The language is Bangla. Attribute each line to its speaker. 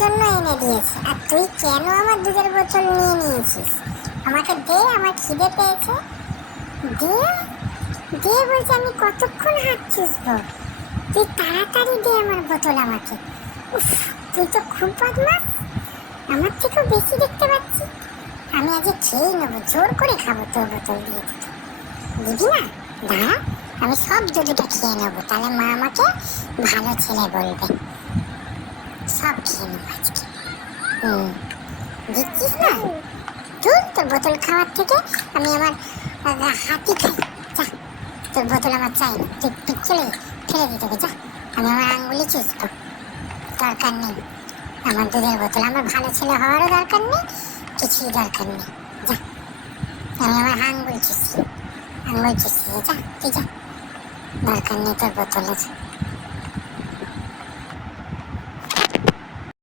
Speaker 1: জন্য এনে দিয়েছে। আর তুই কেন আমার দুধের বোতল নিয়ে নিয়েছিস? আমাকে দে, আমার খিদে পেয়েছে। দে দে বলছে, আমি কতক্ষণ হাত চুষবো তুই তাড়াতাড়ি দে আমার বোতল আমাকে। উফ, তুই তো খুব বদমাস। আমার থেকেও বেশি দেখতে পাচ্ছি। আমি আজকে খেয়েই নেব, জোর করে খাব তোর বোতল দিয়ে তোকে দিবি না? দাঁড়া, আমি সব দুধটা খেয়ে নেব। তাহলে মা আমাকে ভালো ছেলে বলবে। সব খেয়ে নেব আজকে। হুম দেখছিস না? তুই তোর বোতল খাওয়ার থেকে আমি আমার হাতি খাই। যা তোর বোতল আমার চাই না। তুই যা, ফেলে দিতে হবে যা। আমি আমার আঙ্গুলি চুষবো। দরকার নেই। আমার দুধের বোতল আমার ভালো ছেলে হওয়ারও দরকার নেই কিছুই দরকার নেই। যা আমি আমার আঙ্গুল চুষি। আঙ্গুল চুষি যা তুই যা। দরকার নেই তোর বোতলের